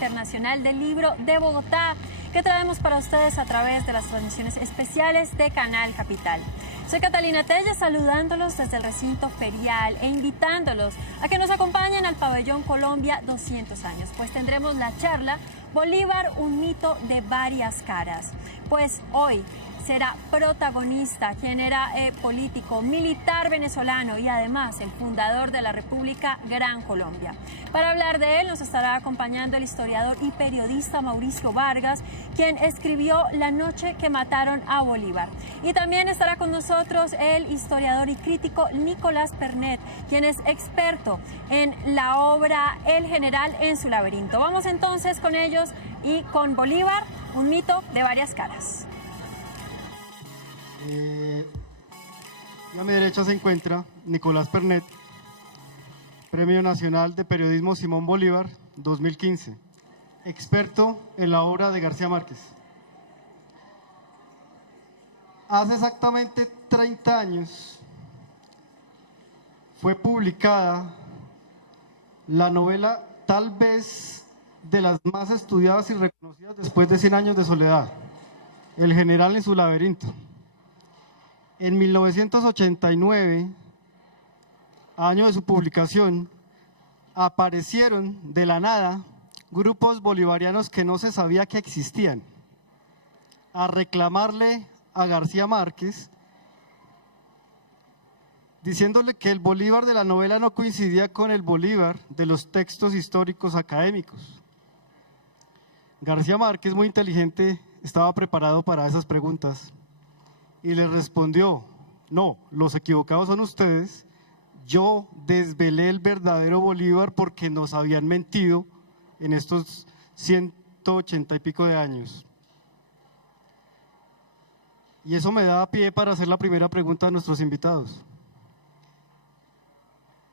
Internacional del Libro de Bogotá, que traemos para ustedes a través de las transmisiones especiales de Canal Capital. Soy Catalina Telles, saludándolos desde el recinto ferial e invitándolos a que nos acompañen al Pabellón Colombia 200 años, pues tendremos la charla Bolívar, un mito de varias caras. Pues hoy será protagonista quien era político, militar venezolano y además el fundador de la República Gran Colombia. Para hablar de él nos estará acompañando el historiador y periodista Mauricio Vargas, quien escribió La noche que mataron a Bolívar. Y también estará con nosotros el historiador y crítico Nicolás Pernet, quien es experto en la obra El General en su laberinto. Vamos entonces con ellos y con Bolívar, un mito de varias caras. A mi derecha se encuentra Nicolás Pernet, Premio Nacional de Periodismo Simón Bolívar 2015, experto en la obra de García Márquez. Hace exactamente 30 años fue publicada la novela tal vez de las más estudiadas y reconocidas después de 100 años de soledad, El General en su laberinto. En 1989, año de su publicación, aparecieron de la nada grupos bolivarianos que no se sabía que existían, a reclamarle a García Márquez, diciéndole que el Bolívar de la novela no coincidía con el Bolívar de los textos históricos académicos. García Márquez, muy inteligente, estaba preparado para esas preguntas y le respondió: no, los equivocados son ustedes, yo desvelé el verdadero Bolívar porque nos habían mentido en estos 180 y pico de años. Y eso me da pie para hacer la primera pregunta a nuestros invitados.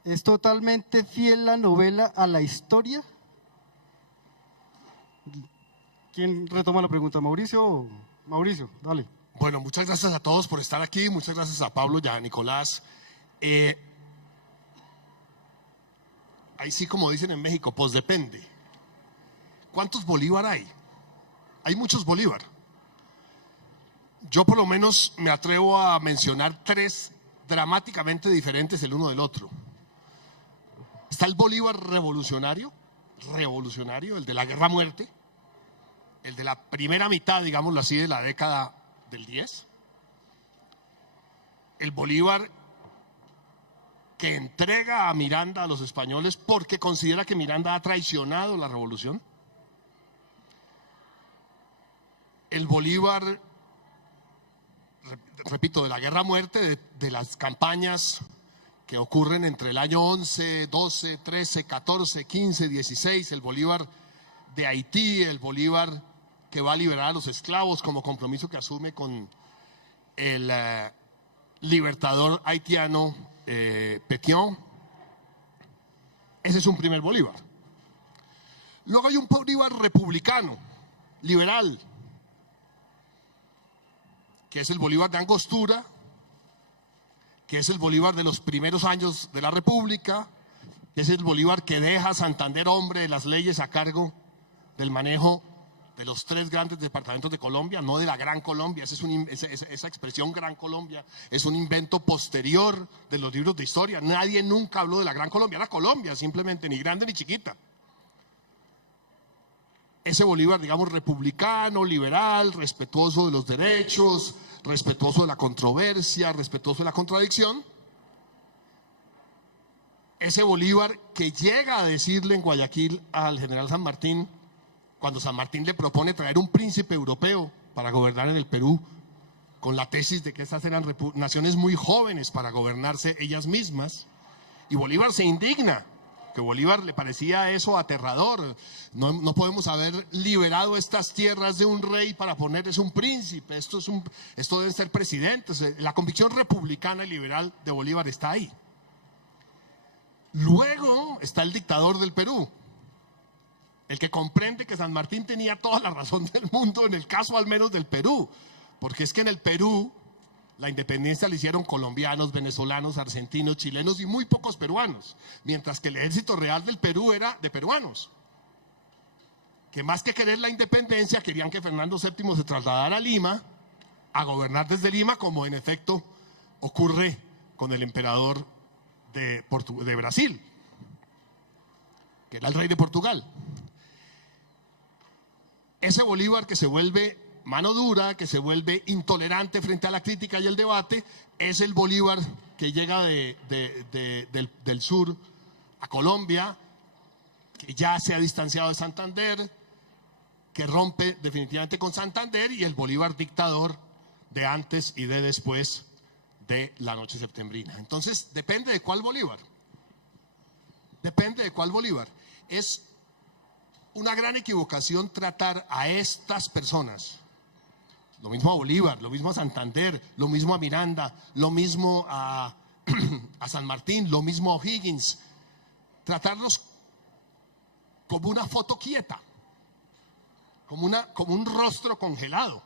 ¿Es totalmente fiel la novela a la historia? ¿Quién retoma la pregunta? ¿Mauricio? Mauricio, dale. Bueno, muchas gracias a todos por estar aquí, muchas gracias a Pablo y a Nicolás. Ahí sí, como dicen en México, pues depende. ¿Cuántos Bolívar hay? Hay muchos Bolívar. Yo por lo menos me atrevo a mencionar tres dramáticamente diferentes el uno del otro. Está el Bolívar revolucionario, el de la guerra-muerte, el de la primera mitad, digámoslo así, de la década del 10, el Bolívar que entrega a Miranda a los españoles porque considera que Miranda ha traicionado la revolución, el Bolívar, repito, de la guerra-muerte, de las campañas que ocurren entre el año 11, 12, 13, 14, 15, 16, el Bolívar de Haití, el Bolívar que va a liberar a los esclavos como compromiso que asume con el libertador haitiano Pétion. Ese es un primer Bolívar. Luego hay un Bolívar republicano, liberal, que es el Bolívar de Angostura, que es el Bolívar de los primeros años de la República, que es el Bolívar que deja a Santander, hombre de las leyes, a cargo del manejo de los tres grandes departamentos de Colombia, no de la Gran Colombia. Esa expresión Gran Colombia es un invento posterior de los libros de historia. Nadie nunca habló de la Gran Colombia, era Colombia simplemente, ni grande ni chiquita. Ese Bolívar, digamos, republicano, liberal, respetuoso de los derechos, respetuoso de la controversia, respetuoso de la contradicción. Ese Bolívar que llega a decirle en Guayaquil al general San Martín, cuando San Martín le propone traer un príncipe europeo para gobernar en el Perú, con la tesis de que estas eran naciones muy jóvenes para gobernarse ellas mismas, y Bolívar se indigna, que Bolívar le parecía eso aterrador. No podemos haber liberado estas tierras de un rey para ponerles un príncipe, esto deben ser presidentes. La convicción republicana y liberal de Bolívar está ahí. Luego está el dictador del Perú, el que comprende que San Martín tenía toda la razón del mundo, en el caso al menos del Perú, porque es que en el Perú la independencia la hicieron colombianos, venezolanos, argentinos, chilenos y muy pocos peruanos, mientras que el ejército real del Perú era de peruanos. que más que querer la independencia, querían que Fernando VII se trasladara a Lima, a gobernar desde Lima, como en efecto ocurre con el emperador de Brasil, que era el rey de Portugal. Ese Bolívar que se vuelve mano dura, que se vuelve intolerante frente a la crítica y el debate, es el Bolívar que llega del sur a Colombia, que ya se ha distanciado de Santander, que rompe definitivamente con Santander, y el Bolívar dictador de antes y de después de la noche septembrina. Entonces, depende de cuál Bolívar. Depende de cuál Bolívar. Es una gran equivocación tratar a estas personas, lo mismo a Bolívar, lo mismo a Santander, lo mismo a Miranda, lo mismo a San Martín, lo mismo a O'Higgins, tratarlos como una foto quieta, como un rostro congelado.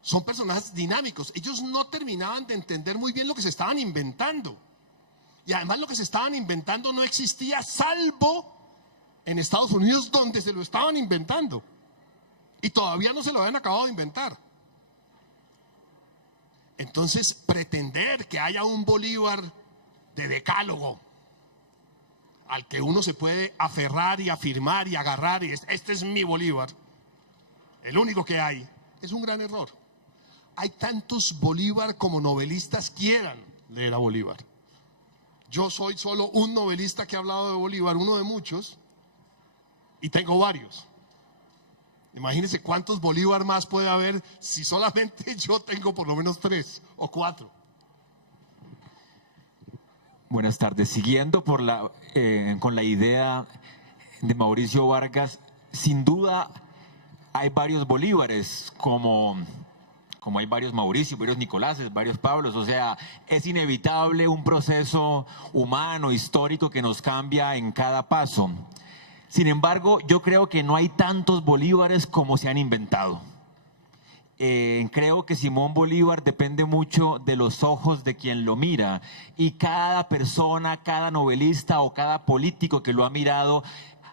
Son personajes dinámicos. Ellos no terminaban de entender muy bien lo que se estaban inventando. Y además lo que se estaban inventando no existía, salvo en Estados Unidos, donde se lo estaban inventando. Y todavía no se lo habían acabado de inventar. Entonces, pretender que haya un Bolívar de decálogo al que uno se puede aferrar y afirmar y agarrar, y este es mi Bolívar, el único que hay, es un gran error. Hay tantos Bolívar como novelistas quieran leer a Bolívar. Yo soy solo un novelista que ha hablado de Bolívar, uno de muchos, y tengo varios. Imagínense cuántos Bolívar más puede haber si solamente yo tengo por lo menos 3 o 4. Buenas tardes. Siguiendo con la idea de Mauricio Vargas, sin duda hay varios Bolívares, como hay varios Mauricio, varios Nicoláses, varios Pablos. O sea, es inevitable un proceso humano, histórico, que nos cambia en cada paso. Sin embargo, yo creo que no hay tantos Bolívares como se han inventado. Creo que Simón Bolívar depende mucho de los ojos de quien lo mira, y cada persona, cada novelista o cada político que lo ha mirado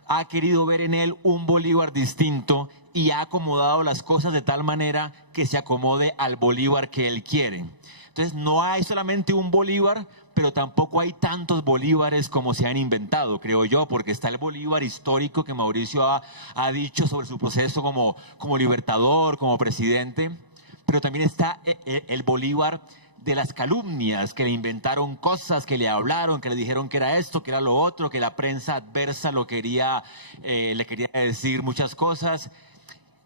ha querido ver en él un Bolívar distinto y ha acomodado las cosas de tal manera que se acomode al Bolívar que él quiere. Entonces no hay solamente un Bolívar, pero tampoco hay tantos Bolívares como se han inventado, creo yo, porque está el Bolívar histórico que Mauricio ha dicho sobre su proceso como libertador, como presidente, pero también está el Bolívar de las calumnias, que le inventaron cosas, que le hablaron, que le dijeron que era esto, que era lo otro, que la prensa adversa le quería decir muchas cosas.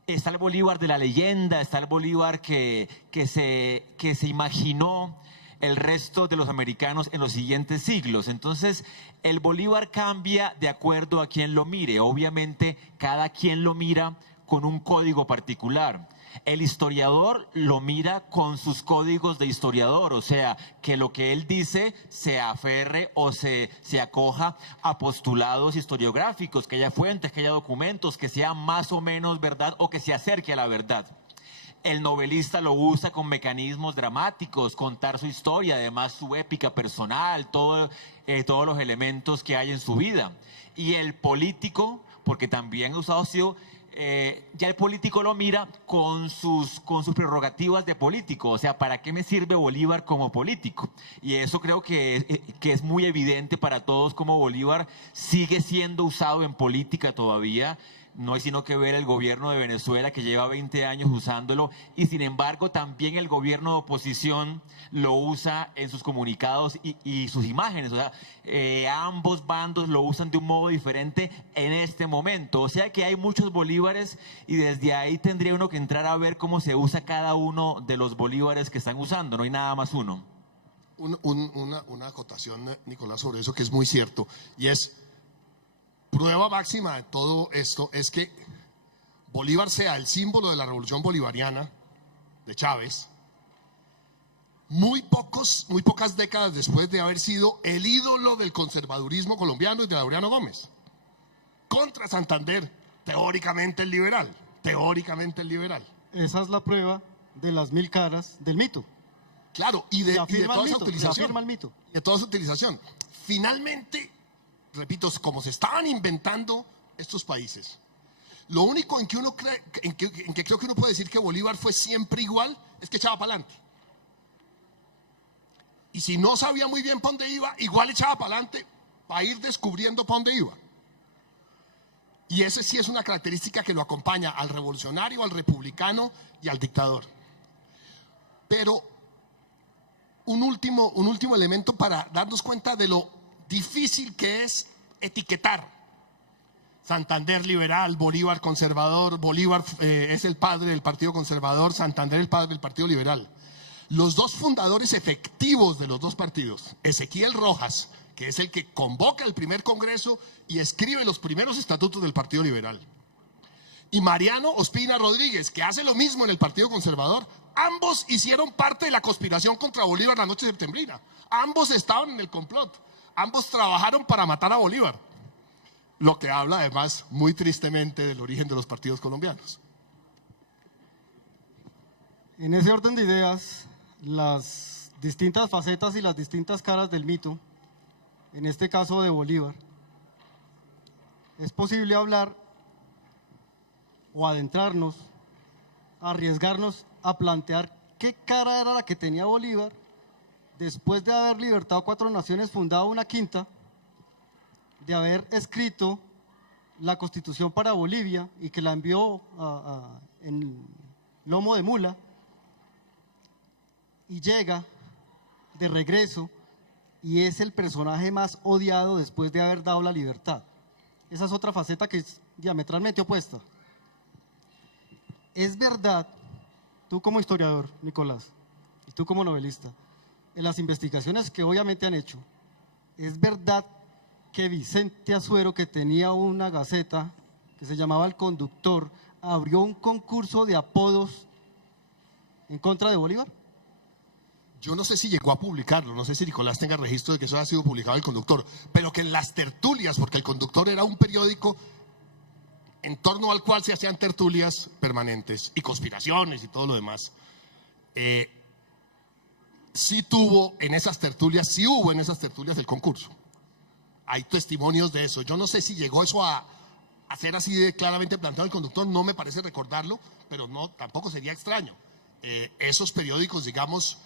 Está el Bolívar de la leyenda, está el Bolívar que se imaginó el resto de los americanos en los siguientes siglos. Entonces, el Bolívar cambia de acuerdo a quien lo mire. Obviamente, cada quien lo mira con un código particular. El historiador lo mira con sus códigos de historiador, o sea, que lo que él dice se aferre o se acoja a postulados historiográficos, que haya fuentes, que haya documentos, que sea más o menos verdad o que se acerque a la verdad. El novelista lo usa con mecanismos dramáticos, contar su historia, además su épica personal, todos los elementos que hay en su vida. Y el político, porque también ha sido, ya el político lo mira con sus prerrogativas de político. O sea, ¿para qué me sirve Bolívar como político? Y eso creo que es muy evidente para todos, como Bolívar sigue siendo usado en política todavía. No hay sino que ver el gobierno de Venezuela, que lleva 20 años usándolo, y sin embargo también el gobierno de oposición lo usa en sus comunicados y sus imágenes. O sea, ambos bandos lo usan de un modo diferente en este momento. O sea que hay muchos Bolívares, y desde ahí tendría uno que entrar a ver cómo se usa cada uno de los Bolívares que están usando. No hay nada más uno. Una acotación, Nicolás, sobre eso, que es muy cierto, y es: prueba máxima de todo esto es que Bolívar sea el símbolo de la revolución bolivariana de Chávez muy pocas décadas después de haber sido el ídolo del conservadurismo colombiano y de Laureano Gómez. Contra Santander, teóricamente el liberal. Esa es la prueba de las 1000 caras del mito. Claro, y de toda esa utilización. afirma el mito. De toda esa utilización. Finalmente, repito, como se estaban inventando estos países, Lo único en que creo que uno puede decir que Bolívar fue siempre igual es que echaba para adelante. Y si no sabía muy bien para dónde iba, igual echaba para adelante para ir descubriendo para dónde iba. Y esa sí es una característica que lo acompaña al revolucionario, al republicano y al dictador. Pero un último elemento para darnos cuenta de lo difícil que es etiquetar. Santander liberal, Bolívar conservador, Bolívar es el padre del Partido Conservador, Santander el padre del Partido Liberal. Los dos fundadores efectivos de los dos partidos, Ezequiel Rojas, que es el que convoca el primer congreso y escribe los primeros estatutos del Partido Liberal, y Mariano Ospina Rodríguez, que hace lo mismo en el Partido Conservador, ambos hicieron parte de la conspiración contra Bolívar la noche septembrina. Ambos estaban en el complot, ambos trabajaron para matar a Bolívar, lo que habla además muy tristemente del origen de los partidos colombianos. En ese orden de ideas, las distintas facetas y las distintas caras del mito, en este caso de Bolívar, es posible hablar o adentrarnos, arriesgarnos a plantear qué cara era la que tenía Bolívar después de haber libertado 4 naciones, fundado una quinta, de haber escrito la Constitución para Bolivia y que la envió en lomo de mula, y llega de regreso y es el personaje más odiado después de haber dado la libertad. Esa es otra faceta que es diametralmente opuesta. Es verdad, tú como historiador, Nicolás, y tú como novelista, en las investigaciones que obviamente han hecho, es verdad que Vicente Azuero, que tenía una gaceta que se llamaba El Conductor, abrió un concurso de apodos en contra de Bolívar. Yo no sé si llegó a publicarlo, no sé si Nicolás tenga registro de que eso haya sido publicado El Conductor, pero que en las tertulias, porque El Conductor era un periódico en torno al cual se hacían tertulias permanentes y conspiraciones y todo lo demás, sí hubo en esas tertulias el concurso. Hay testimonios de eso. Yo no sé si llegó eso a ser así de claramente planteado El Conductor, no me parece recordarlo, pero no, tampoco sería extraño. Esos periódicos, digamos,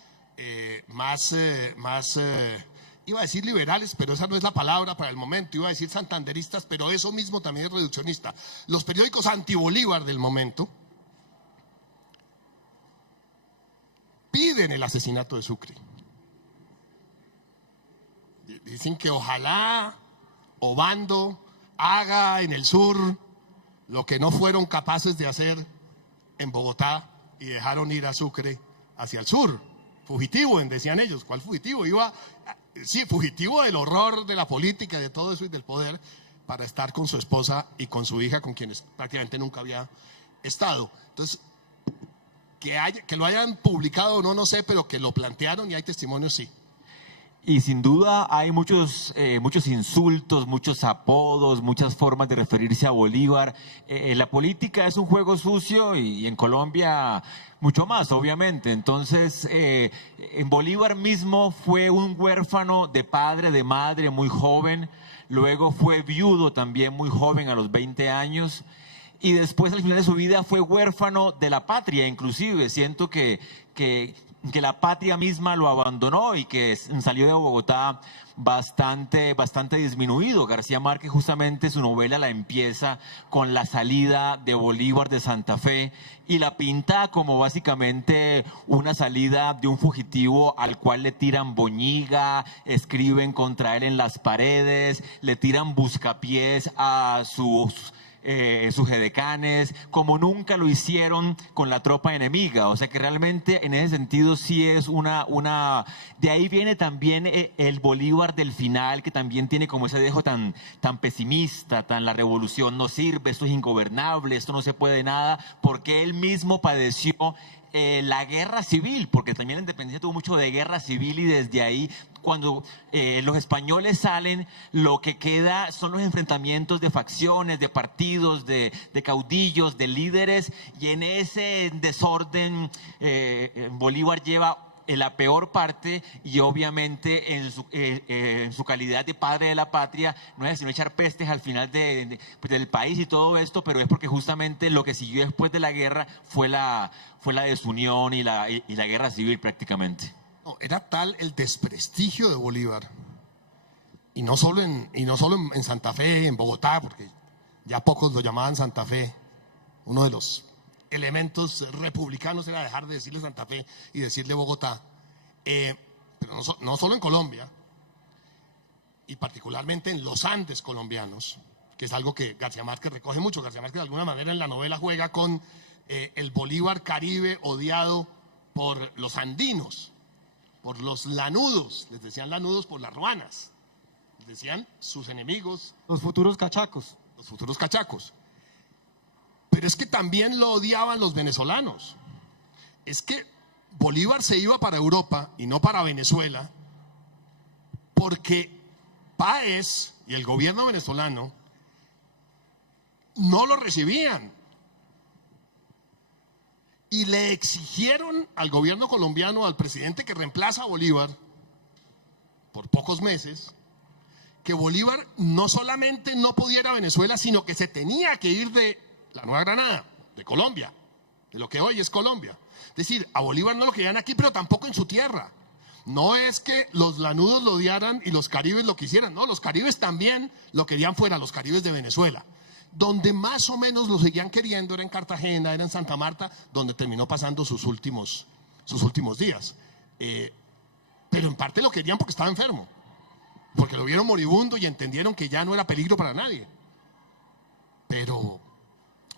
iba a decir liberales, pero esa no es la palabra para el momento, iba a decir santanderistas, pero eso mismo también es reduccionista. Los periódicos anti-Bolívar del momento piden el asesinato de Sucre. Dicen que ojalá Obando haga en el sur lo que no fueron capaces de hacer en Bogotá y dejaron ir a Sucre hacia el sur. Fugitivo, decían ellos. ¿Cuál fugitivo? Sí, fugitivo del horror de la política, de todo eso y del poder, para estar con su esposa y con su hija, con quienes prácticamente nunca había estado. Entonces, que lo hayan publicado o no, no sé, pero que lo plantearon y hay testimonios, sí. Y sin duda hay muchos insultos, muchos apodos, muchas formas de referirse a Bolívar. La política es un juego sucio y en Colombia mucho más, obviamente. Entonces, en Bolívar mismo fue un huérfano de padre, de madre, muy joven. Luego fue viudo también muy joven, a los 20 años. Y después, al final de su vida, fue huérfano de la patria, inclusive. Siento que la patria misma lo abandonó y que salió de Bogotá bastante disminuido. García Márquez, justamente, su novela la empieza con la salida de Bolívar de Santa Fe y la pinta como básicamente una salida de un fugitivo al cual le tiran boñiga, escriben contra él en las paredes, le tiran buscapiés a sus edecanes, como nunca lo hicieron con la tropa enemiga. O sea que realmente en ese sentido sí es de ahí viene también el Bolívar del final, que también tiene como ese dejo tan pesimista, la revolución no sirve, esto es ingobernable, esto no se puede nada, porque él mismo padeció la guerra civil, porque también la independencia tuvo mucho de guerra civil y desde ahí, cuando los españoles salen, lo que queda son los enfrentamientos de facciones, de partidos, de caudillos, de líderes, y en ese desorden Bolívar lleva en la peor parte, y obviamente en su calidad de padre de la patria, no es sino echar pestes al final pues, del país y todo esto, pero es porque justamente lo que siguió después de la guerra fue la desunión y la guerra civil prácticamente. No, era tal el desprestigio de Bolívar, y no solo en Santa Fe, en Bogotá, porque ya pocos lo llamaban Santa Fe. Uno de los elementos republicanos era dejar de decirle Santa Fe y decirle Bogotá, pero no solo en Colombia, y particularmente en los Andes colombianos, que es algo que García Márquez recoge mucho. García Márquez de alguna manera en la novela juega con el Bolívar caribe odiado por los andinos, por los lanudos, les decían lanudos por las ruanas, les decían sus enemigos, Los futuros cachacos. los futuros cachacos. Pero es que también lo odiaban los venezolanos. Es que Bolívar se iba para Europa y no para Venezuela porque Páez y el gobierno venezolano no lo recibían. Y le exigieron al gobierno colombiano, al presidente que reemplaza a Bolívar por pocos meses, que Bolívar no solamente no pudiera a Venezuela, sino que se tenía que ir de la Nueva Granada, de Colombia, de lo que hoy es Colombia. Es decir, a Bolívar no lo querían aquí, pero tampoco en su tierra. No es que los lanudos lo odiaran y los caribes lo quisieran, no, los caribes también lo querían fuera, los caribes de Venezuela. Donde más o menos lo seguían queriendo era en Cartagena, era en Santa Marta, donde terminó pasando sus últimos días. Pero en parte lo querían porque estaba enfermo, porque lo vieron moribundo y entendieron que ya no era peligro para nadie. Pero,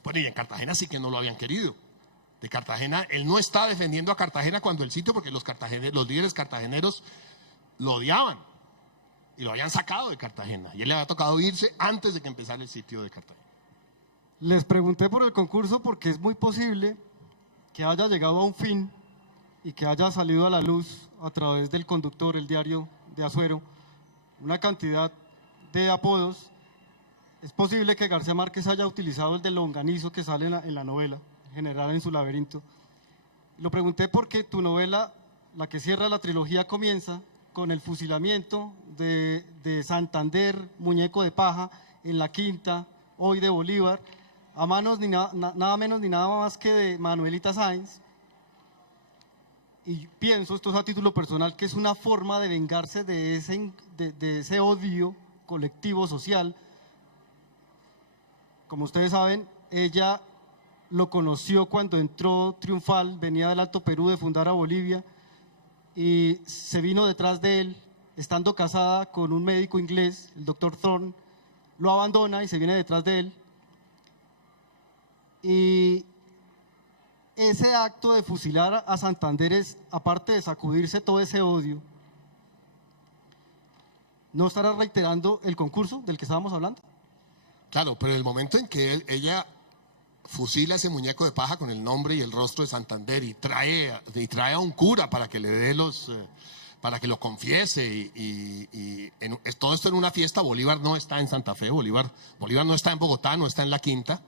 bueno, y en Cartagena sí que no lo habían querido. De Cartagena, él no está defendiendo a Cartagena cuando el sitio, porque los líderes cartageneros lo odiaban y lo habían sacado de Cartagena, y él le había tocado irse antes de que empezara el sitio de Cartagena. Les pregunté por el concurso porque es muy posible que haya llegado a un fin y que haya salido a la luz a través del conductor, el diario de Azuero, una cantidad de apodos. Es posible que García Márquez haya utilizado el de longanizo que sale en la novela, General en su laberinto. Lo pregunté porque tu novela, la que cierra la trilogía, comienza con el fusilamiento de Santander, muñeco de paja, en la quinta, hoy de Bolívar, a manos nada menos ni nada más que de Manuelita Sáenz. Y pienso, esto es a título personal, que es una forma de vengarse de ese odio colectivo social. Como ustedes saben, ella lo conoció cuando entró triunfal, venía del Alto Perú de fundar a Bolivia, y se vino detrás de él, estando casada con un médico inglés, el doctor Thorne, lo abandona y se viene detrás de él. Y ese acto de fusilar a Santander es, aparte de sacudirse todo ese odio, ¿no estará reiterando el concurso del que estábamos hablando? Claro, pero en el momento en que ella fusila ese muñeco de paja con el nombre y el rostro de Santander y trae a un cura para que le dé para que lo confiese, todo esto en una fiesta. Bolívar no está en Santa Fe, Bolívar no está en Bogotá, no está en la Quinta.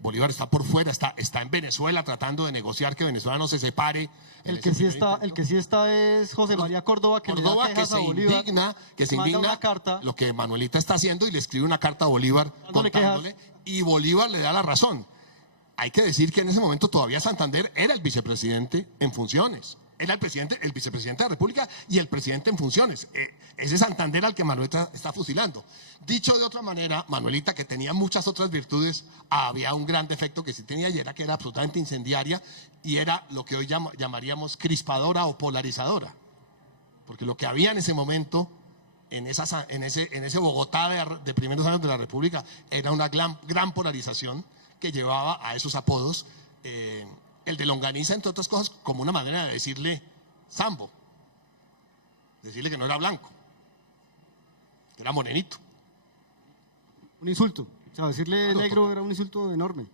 Bolívar está por fuera, está en Venezuela tratando de negociar que Venezuela no se separe. El que sí está es José María Córdoba, que Córdoba, le da quejas a Bolívar, que se indigna una carta, lo que Manuelita está haciendo, y le escribe una carta a Bolívar contándole, y Bolívar le da la razón. Hay que decir que en ese momento todavía Santander era el vicepresidente en funciones. Era el vicepresidente de la República y el presidente en funciones. Ese Santander al que Manuelita está fusilando. Dicho de otra manera, Manuelita, que tenía muchas otras virtudes, había un gran defecto que sí tenía, y era que era absolutamente incendiaria, y era lo que hoy llamaríamos crispadora o polarizadora. Porque lo que había en ese momento, en ese Bogotá de primeros años de la República, era una gran polarización que llevaba a esos apodos. El de longaniza, entre otras cosas, como una manera de decirle Sambo, decirle que no era blanco, que era morenito. un insulto. O sea, decirle Claro, negro era un insulto enorme.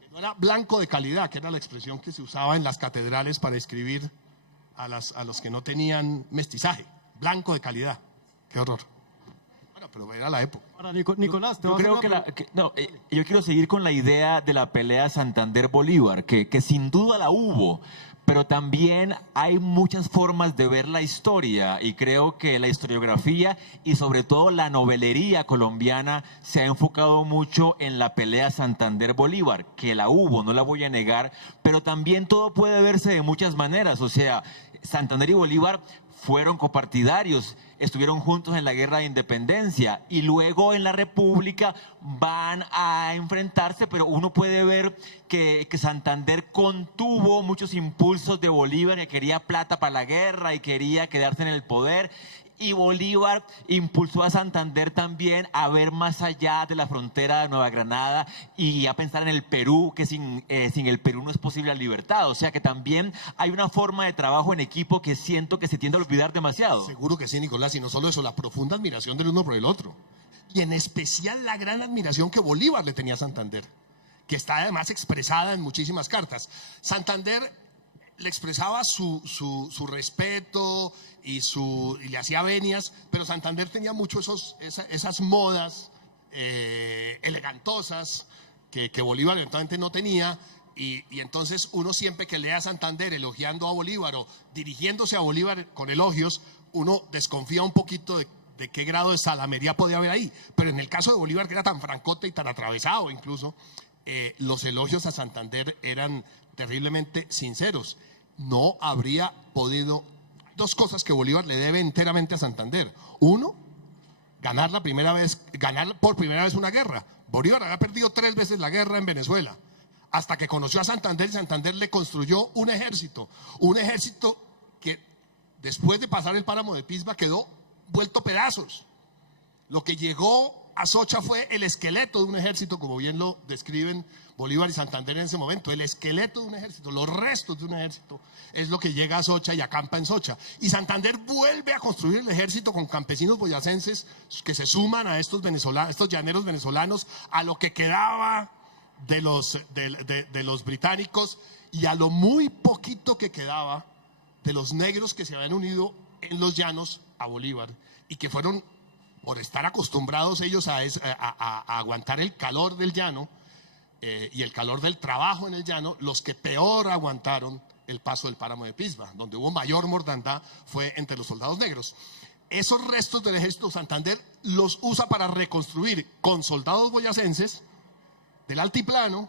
Que no era blanco de calidad, que era la expresión que se usaba en las catedrales para describir a los que no tenían mestizaje. Blanco de calidad. Qué horror. Bueno, pero era la época. Ahora, Nicolás, te Yo voy a creo hacer una yo quiero seguir con la idea de la pelea Santander-Bolívar, que sin duda la hubo, pero también hay muchas formas de ver la historia y creo que la historiografía y sobre todo la novelería colombiana se ha enfocado mucho en la pelea Santander-Bolívar, que la hubo, no la voy a negar, pero también todo puede verse de muchas maneras, o sea, Santander y Bolívar fueron copartidarios, estuvieron juntos en la guerra de independencia y luego en la República van a enfrentarse, pero uno puede ver que Santander contuvo muchos impulsos de Bolívar, que quería plata para la guerra y quería quedarse en el poder. Y Bolívar impulsó a Santander también a ver más allá de la frontera de Nueva Granada y a pensar en el Perú, que sin el Perú no es posible la libertad. O sea que también hay una forma de trabajo en equipo que siento que se tiende a olvidar demasiado. Seguro que sí, Nicolás, y no solo eso, la profunda admiración del uno por el otro. Y en especial la gran admiración que Bolívar le tenía a Santander, que está además expresada en muchísimas cartas. Santander le expresaba su respeto y le hacía venias, pero Santander tenía mucho esas modas elegantosas que Bolívar eventualmente no tenía, y entonces uno siempre que lee a Santander elogiando a Bolívar o dirigiéndose a Bolívar con elogios, uno desconfía un poquito de qué grado de salamería podía haber ahí. Pero en el caso de Bolívar, que era tan francote y tan atravesado incluso, los elogios a Santander eran terriblemente sinceros. No habría podido, dos cosas que Bolívar le debe enteramente a Santander. Uno, ganar por primera vez una guerra. Bolívar había perdido 3 veces la guerra en Venezuela, hasta que conoció a Santander, y Santander le construyó un ejército que después de pasar el páramo de Pisba quedó vuelto pedazos. Lo que llegó a Socha fue el esqueleto de un ejército, como bien lo describen Bolívar y Santander en ese momento. El esqueleto de un ejército, los restos de un ejército, es lo que llega a Socha y acampa en Socha. Y Santander vuelve a construir el ejército con campesinos boyacenses que se suman a estos llaneros venezolanos, a lo que quedaba de los británicos y a lo muy poquito que quedaba de los negros que se habían unido en los llanos a Bolívar y que fueron, por estar acostumbrados ellos a aguantar el calor del llano y el calor del trabajo en el llano, los que peor aguantaron el paso del páramo de Pisba. Donde hubo mayor mortandad fue entre los soldados negros. Esos restos del ejército Santander los usa para reconstruir con soldados boyacenses del altiplano,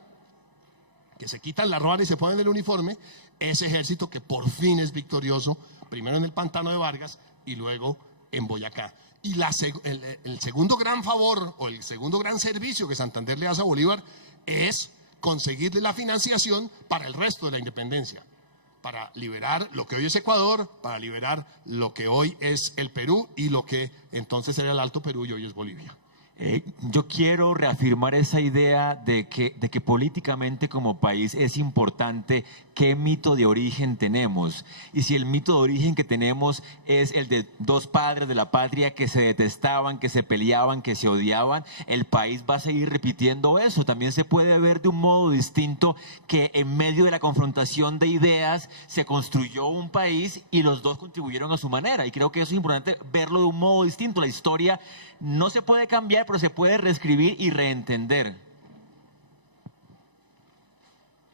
que se quitan la ruana y se ponen el uniforme, ese ejército que por fin es victorioso, primero en el pantano de Vargas y luego en Boyacá. Y el segundo gran favor o el segundo gran servicio que Santander le hace a Bolívar es conseguirle la financiación para el resto de la independencia, para liberar lo que hoy es Ecuador, para liberar lo que hoy es el Perú y lo que entonces era el Alto Perú y hoy es Bolivia. Yo quiero reafirmar esa idea de que políticamente como país es importante qué mito de origen tenemos. Y si el mito de origen que tenemos es el de 2 padres de la patria que se detestaban, que se peleaban, que se odiaban, el país va a seguir repitiendo eso. También se puede ver de un modo distinto que en medio de la confrontación de ideas se construyó un país y los dos contribuyeron a su manera. Y creo que eso es importante verlo de un modo distinto. La historia no se puede cambiar, pero se puede reescribir y reentender.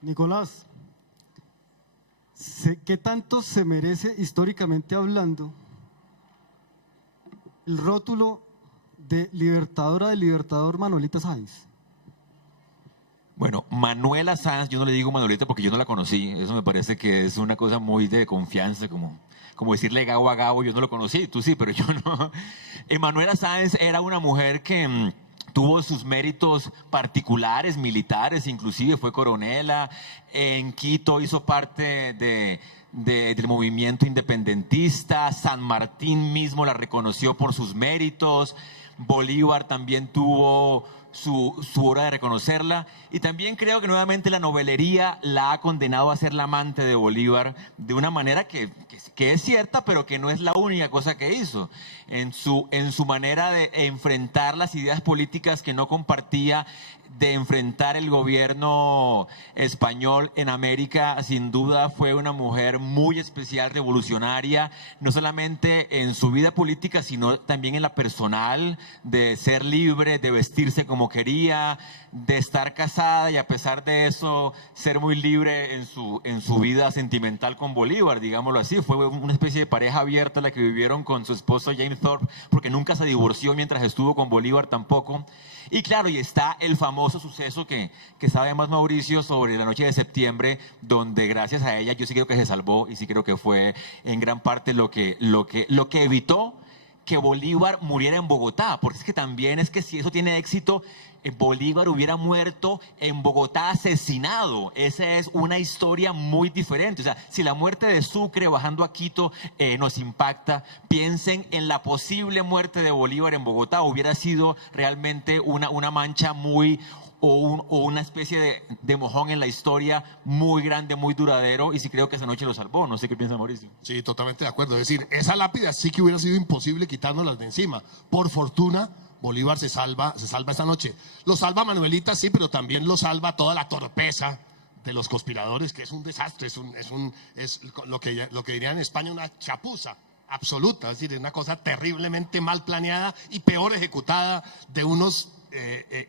Nicolás, ¿qué tanto se merece históricamente hablando el rótulo de libertadora del libertador Manuelita Sáenz? Bueno, Manuela Sáenz, yo no le digo Manuelita porque yo no la conocí. Eso me parece que es una cosa muy de confianza, como decirle Gabo a Gabo, yo no lo conocí, tú sí, pero yo no. Manuela Sáenz era una mujer que tuvo sus méritos particulares, militares, inclusive fue coronela. En Quito hizo parte del movimiento independentista. San Martín mismo la reconoció por sus méritos. Bolívar también tuvo su hora de reconocerla. Y también creo que nuevamente la novelería la ha condenado a ser la amante de Bolívar de una manera que es cierta, pero que no es la única cosa que hizo. En su manera de enfrentar las ideas políticas que no compartía, de enfrentar el gobierno español en América, sin duda fue una mujer muy especial, revolucionaria, no solamente en su vida política, sino también en la personal, de ser libre, de vestirse como quería, de estar casada y a pesar de eso ser muy libre en su vida sentimental con Bolívar, digámoslo así. Fue una especie de pareja abierta la que vivieron con su esposo James Thorpe, porque nunca se divorció mientras estuvo con Bolívar tampoco. Y claro, y está el famoso suceso que sabe más Mauricio sobre la noche de septiembre, donde gracias a ella yo sí creo que se salvó y sí creo que fue en gran parte lo que evitó que Bolívar muriera en Bogotá, porque es que también es que si eso tiene éxito, Bolívar hubiera muerto en Bogotá asesinado. Esa es una historia muy diferente. O sea, si la muerte de Sucre bajando a Quito nos impacta, piensen en la posible muerte de Bolívar en Bogotá. Hubiera sido realmente una mancha muy... o una especie de mojón en la historia muy grande, muy duradero, y sí creo que esa noche lo salvó. No sé qué piensa Mauricio. Sí, totalmente de acuerdo. Es decir, esa lápida sí que hubiera sido imposible quitárnoslas de encima. Por fortuna, Bolívar se salva esa noche. Lo salva Manuelita, sí, pero también lo salva toda la torpeza de los conspiradores, que es un desastre, es lo que dirían en España una chapuza absoluta, es decir, es una cosa terriblemente mal planeada y peor ejecutada de unos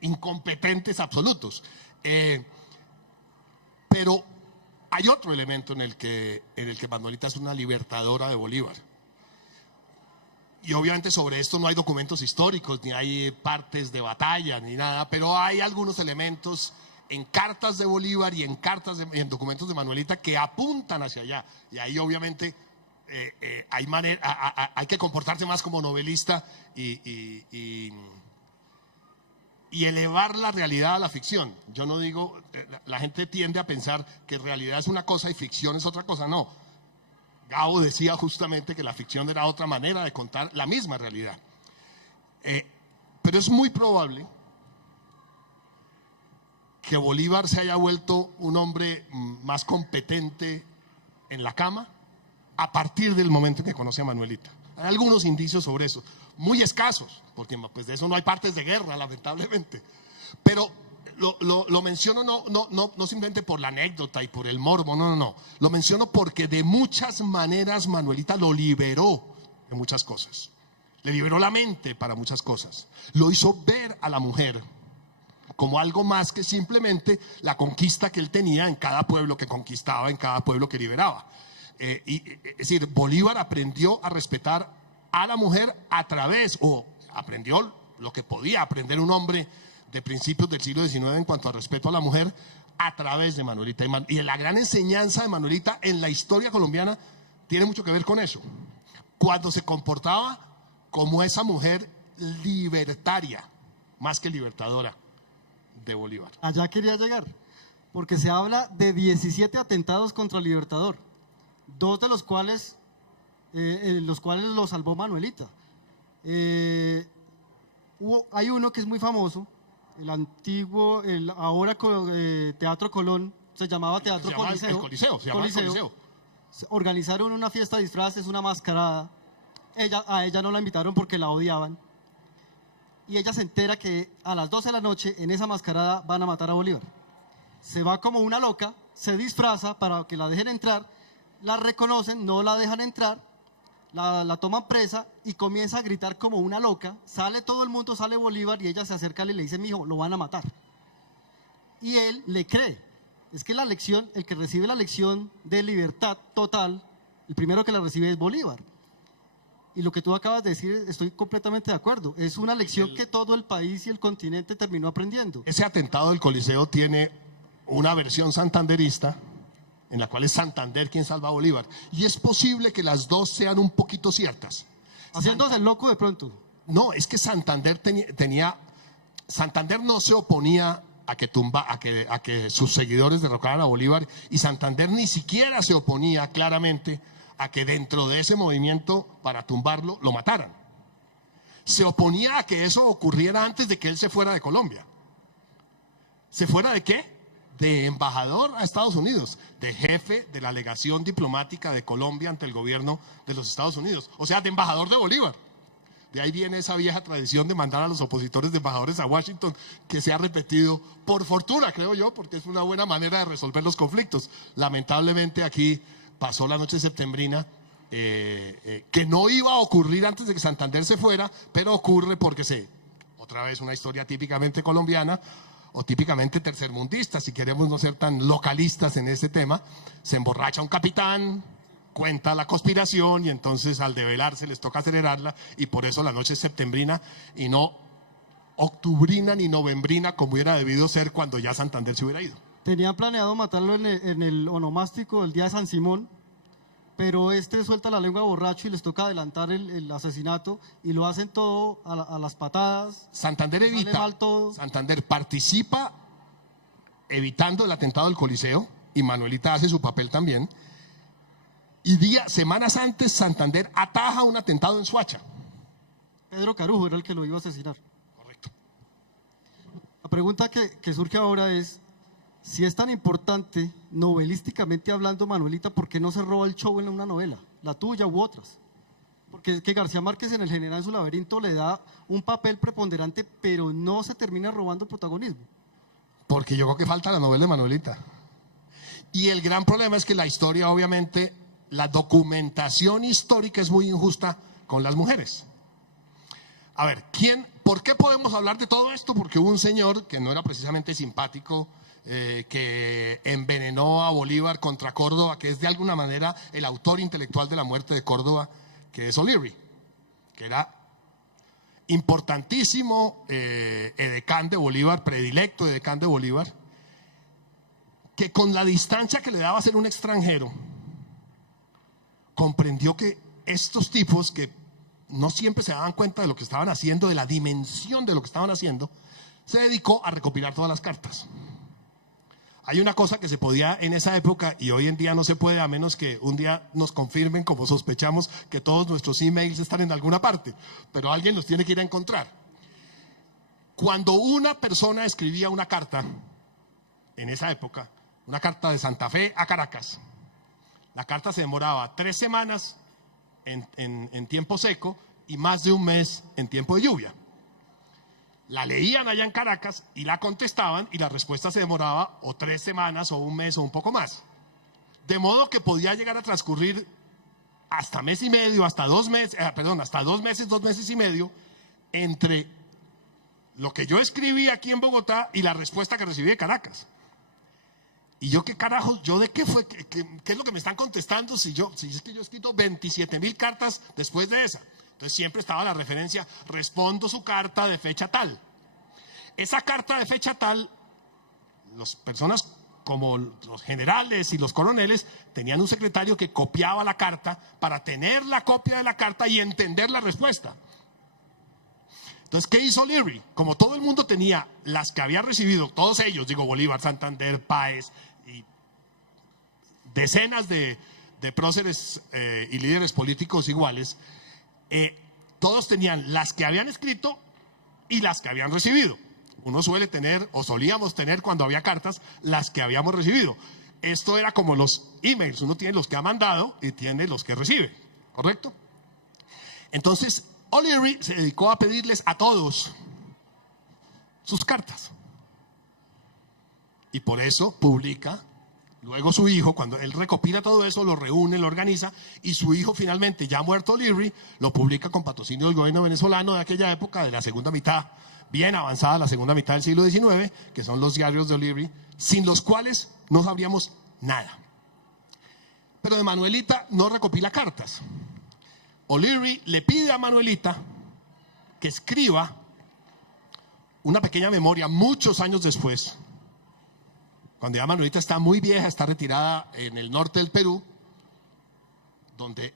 incompetentes absolutos. Pero hay otro elemento en el que Manuelita es una libertadora de Bolívar. Y obviamente sobre esto no hay documentos históricos, ni hay partes de batalla, ni nada, pero hay algunos elementos en cartas de Bolívar y en documentos de Manuelita que apuntan hacia allá. Y ahí obviamente hay que comportarse más como novelista y elevar la realidad a la ficción. Yo no digo, la gente tiende a pensar que realidad es una cosa y ficción es otra cosa, no. Gabo decía justamente que la ficción era otra manera de contar la misma realidad. Pero es muy probable que Bolívar se haya vuelto un hombre más competente en la cama a partir del momento en que conoce a Manuelita. Hay algunos indicios sobre eso, muy escasos, porque pues de eso no hay partes de guerra, lamentablemente. Pero lo menciono no simplemente por la anécdota y por el morbo, no. Lo menciono porque de muchas maneras Manuelita lo liberó de muchas cosas. Le liberó la mente para muchas cosas. Lo hizo ver a la mujer como algo más que simplemente la conquista que él tenía en cada pueblo que conquistaba, en cada pueblo que liberaba. Es decir, Bolívar aprendió a respetar a la mujer aprendió lo que podía aprender un hombre de principios del siglo XIX en cuanto a respeto a la mujer a través de Manuelita. Y la gran enseñanza de Manuelita en la historia colombiana tiene mucho que ver con eso. Cuando se comportaba como esa mujer libertaria, más que libertadora de Bolívar. Allá quería llegar, porque se habla de 17 atentados contra el Libertador, 2 de los cuales lo salvó Manuelita. Hay uno que es muy famoso, el antiguo, ahora Teatro Colón, se llamaba Teatro Coliseo. El Coliseo, se llamaba el Coliseo. Organizaron una fiesta de disfraces, una mascarada. A ella no la invitaron porque la odiaban. Y ella se entera que a las 12 de la noche en esa mascarada van a matar a Bolívar. Se va como una loca, se disfraza para que la dejen entrar, la reconocen, no la dejan entrar, la toman presa y comienza a gritar como una loca. Sale todo el mundo, sale Bolívar y ella se acerca y le dice: mijo, lo van a matar. Y él le cree. Es que el que recibe la lección de libertad total, el primero que la recibe es Bolívar. Y lo que tú acabas de decir, estoy completamente de acuerdo. Es una lección que todo el país y el continente terminó aprendiendo. Ese atentado del Coliseo tiene una versión santanderista, en la cual es Santander quien salva a Bolívar. Y es posible que las dos sean un poquito ciertas. Haciéndose el loco de pronto. No, es que Santander Santander no se oponía a que sus seguidores derrocaran a Bolívar, y Santander ni siquiera se oponía claramente a que dentro de ese movimiento para tumbarlo lo mataran. se oponía a que eso ocurriera antes de que él se fuera de Colombia. ¿Se fuera de qué? De embajador a Estados Unidos, de jefe de la legación diplomática de Colombia ante el gobierno de los Estados Unidos, o sea, de embajador de Bolívar. De ahí viene esa vieja tradición de mandar a los opositores de embajadores a Washington, que se ha repetido por fortuna, creo yo, porque es una buena manera de resolver los conflictos. Lamentablemente aquí pasó la noche septembrina, que no iba a ocurrir antes de que Santander se fuera, pero ocurre porque otra vez una historia típicamente colombiana, o típicamente tercermundista, si queremos no ser tan localistas en este tema. Se emborracha un capitán, cuenta la conspiración y entonces al develarse les toca acelerarla, y por eso la noche es septembrina y no octubrina ni novembrina como hubiera debido ser cuando ya Santander se hubiera ido. Tenían planeado matarlo en el onomástico el día de San Simón, pero suelta la lengua borracho y les toca adelantar el asesinato y lo hacen todo a las patadas. Santander evita, Santander participa evitando el atentado del Coliseo, y Manuelita hace su papel también. Y semanas antes, Santander ataja un atentado en Soacha. Pedro Carujo era el que lo iba a asesinar. Correcto. La pregunta que surge ahora es, si es tan importante, novelísticamente hablando, Manuelita, ¿por qué no se roba el show en una novela? La tuya u otras. Porque es que García Márquez en El General en su laberinto le da un papel preponderante, pero no se termina robando protagonismo. Porque yo creo que falta la novela de Manuelita. Y el gran problema es que la historia, obviamente, la documentación histórica es muy injusta con las mujeres. A ver, ¿por qué podemos hablar de todo esto? Porque hubo un señor que no era precisamente simpático, que envenenó a Bolívar contra Córdoba, que es de alguna manera el autor intelectual de la muerte de Córdoba, que es O'Leary, que era importantísimo edecán de Bolívar, predilecto edecán de Bolívar, que con la distancia que le daba ser un extranjero, comprendió que estos tipos que no siempre se daban cuenta de lo que estaban haciendo, de la dimensión de lo que estaban haciendo, se dedicó a recopilar todas las cartas. Hay una cosa que se podía en esa época y hoy en día no se puede, a menos que un día nos confirmen, como sospechamos, que todos nuestros emails están en alguna parte, pero alguien los tiene que ir a encontrar. Cuando una persona escribía una carta, en esa época, una carta de Santa Fe a Caracas, la carta se demoraba 3 semanas en tiempo seco y más de un mes en tiempo de lluvia. La leían allá en Caracas y la contestaban y la respuesta se demoraba o 3 semanas o un mes o un poco más. De modo que podía llegar a transcurrir hasta mes y medio, hasta 2 meses, hasta 2 meses, 2 meses y medio, entre lo que yo escribí aquí en Bogotá y la respuesta que recibí de Caracas. Y yo, ¿qué carajos? ¿Yo de qué fue? ¿Qué es lo que me están contestando? Si es que yo he escrito 27.000 cartas después de esa. Entonces siempre estaba la referencia, respondo su carta de fecha tal. Esa carta de fecha tal, las personas como los generales y los coroneles tenían un secretario que copiaba la carta para tener la copia de la carta y entender la respuesta. Entonces, ¿qué hizo O'Leary? Como todo el mundo tenía las que había recibido, todos ellos, digo, Bolívar, Santander, Páez y decenas de próceres y líderes políticos iguales, todos tenían las que habían escrito y las que habían recibido. Uno suele tener, o solíamos tener cuando había cartas, las que habíamos recibido. Esto era como los emails, uno tiene los que ha mandado y tiene los que recibe, ¿correcto? Entonces, O'Leary se dedicó a pedirles a todos sus cartas. Y por eso publica, luego su hijo, cuando él recopila todo eso, lo reúne, lo organiza, y su hijo finalmente, ya muerto O'Leary, lo publica con patrocinio del gobierno venezolano de aquella época, de la segunda mitad, bien avanzada la segunda mitad del siglo XIX, que son los diarios de O'Leary, sin los cuales no sabríamos nada. Pero de Manuelita no recopila cartas. O'Leary le pide a Manuelita que escriba una pequeña memoria muchos años después, cuando ya Manuelita está muy vieja, está retirada en el norte del Perú, donde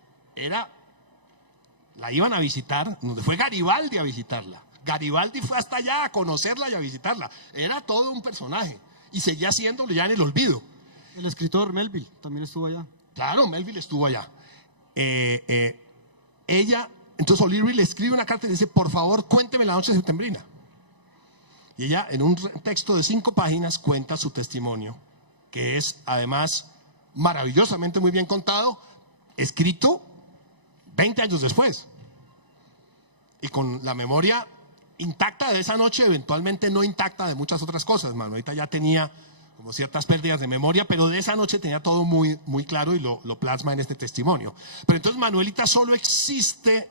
la iban a visitar, donde fue Garibaldi a visitarla. Garibaldi fue hasta allá a conocerla y a visitarla. Era todo un personaje y seguía haciéndolo ya en el olvido. El escritor Melville también estuvo allá. Claro, Melville estuvo allá. Ella Entonces O'Leary le escribe una carta y le dice, por favor, cuénteme la noche septembrina. Y ella, en un texto de 5 páginas, cuenta su testimonio, que es además maravillosamente muy bien contado, escrito 20 años después. Y con la memoria intacta de esa noche, eventualmente no intacta de muchas otras cosas. Manuelita ya tenía como ciertas pérdidas de memoria, pero de esa noche tenía todo muy, muy claro y lo plasma en este testimonio. Pero entonces Manuelita solo existe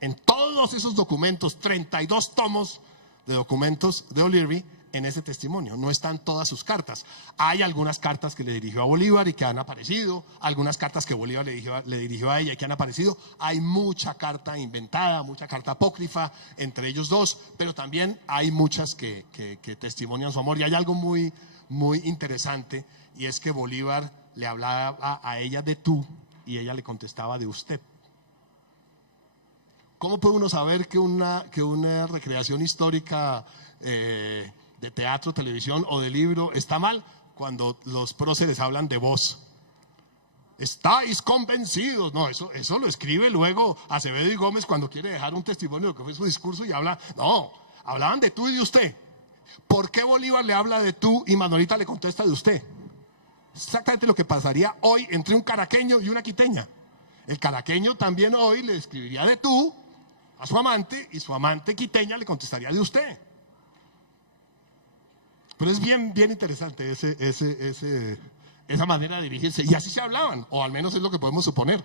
en todos esos documentos, 32 tomos de documentos de O'Leary, en ese testimonio. No están todas sus cartas. Hay algunas cartas que le dirigió a Bolívar y que han aparecido, algunas cartas que Bolívar le dirigió a ella y que han aparecido. Hay mucha carta inventada, mucha carta apócrifa entre ellos dos, pero también hay muchas que testimonian su amor. Y hay algo muy, muy interesante, y es que Bolívar le hablaba a ella de tú y ella le contestaba de usted. ¿Cómo puede uno saber que una recreación histórica de teatro, televisión o de libro está mal? Cuando los próceres hablan de vos. ¿Estáis convencidos? No, eso lo escribe luego Acevedo y Gómez cuando quiere dejar un testimonio de lo que fue su discurso y habla. No, hablaban de tú y de usted. ¿Por qué Bolívar le habla de tú y Manuelita le contesta de usted? Exactamente lo que pasaría hoy entre un caraqueño y una quiteña. El caraqueño también hoy le escribiría de tú a su amante y su amante quiteña le contestaría de usted. Pero es bien, bien interesante esa manera de dirigirse. Y así se hablaban, o al menos es lo que podemos suponer.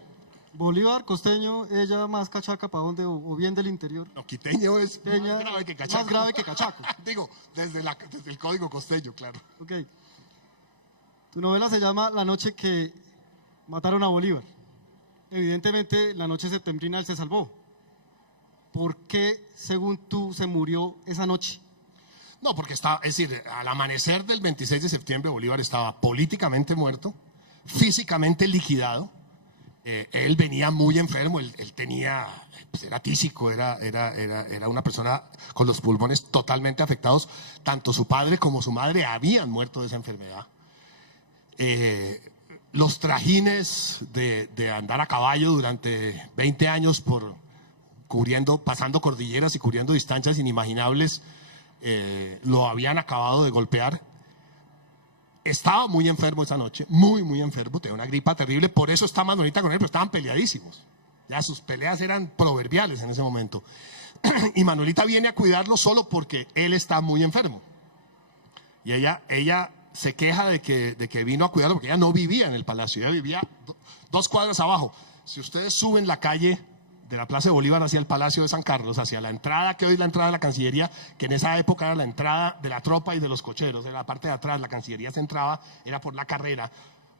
Bolívar, costeño, ella más cachaca, ¿para dónde? O bien del interior. No, quiteño es Quiteña, más grave que cachaco. Más grave que cachaco. Digo, desde el código costeño, claro. Ok. Tu novela se llama La noche que mataron a Bolívar. Evidentemente, la noche septembrina él se salvó. ¿Por qué, según tú, se murió esa noche? No, porque es decir, al amanecer del 26 de septiembre Bolívar estaba políticamente muerto, físicamente liquidado. Él venía muy enfermo, él tenía, pues era tísico, era una persona con los pulmones totalmente afectados. Tanto su padre como su madre habían muerto de esa enfermedad. Los trajines de andar a caballo durante 20 años pasando cordilleras y cubriendo distancias inimaginables, lo habían acabado de golpear. Estaba muy enfermo esa noche, muy, muy enfermo, tenía una gripa terrible, por eso está Manuelita con él, pero estaban peleadísimos. Ya sus peleas eran proverbiales en ese momento. Y Manuelita viene a cuidarlo solo porque él está muy enfermo. Y ella se queja de que vino a cuidarlo porque ella no vivía en el palacio, ella vivía 2 cuadras abajo. Si ustedes suben la calle de la Plaza de Bolívar hacia el Palacio de San Carlos, hacia la entrada que hoy es la entrada de la Cancillería, que en esa época era la entrada de la tropa y de los cocheros, en la parte de atrás la Cancillería se entraba, era por la carrera.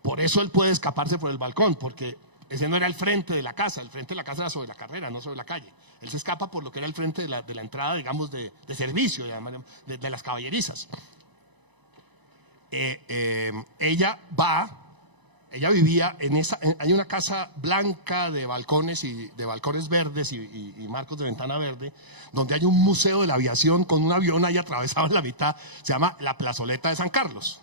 Por eso él puede escaparse por el balcón, porque ese no era el frente de la casa, el frente de la casa era sobre la carrera, no sobre la calle. Él se escapa por lo que era el frente de la entrada, digamos, de servicio, de las caballerizas. Ella vivía hay una casa blanca de balcones verdes y marcos de ventana verde, donde hay un museo de la aviación con un avión ahí atravesado en la mitad, se llama la Plazoleta de San Carlos.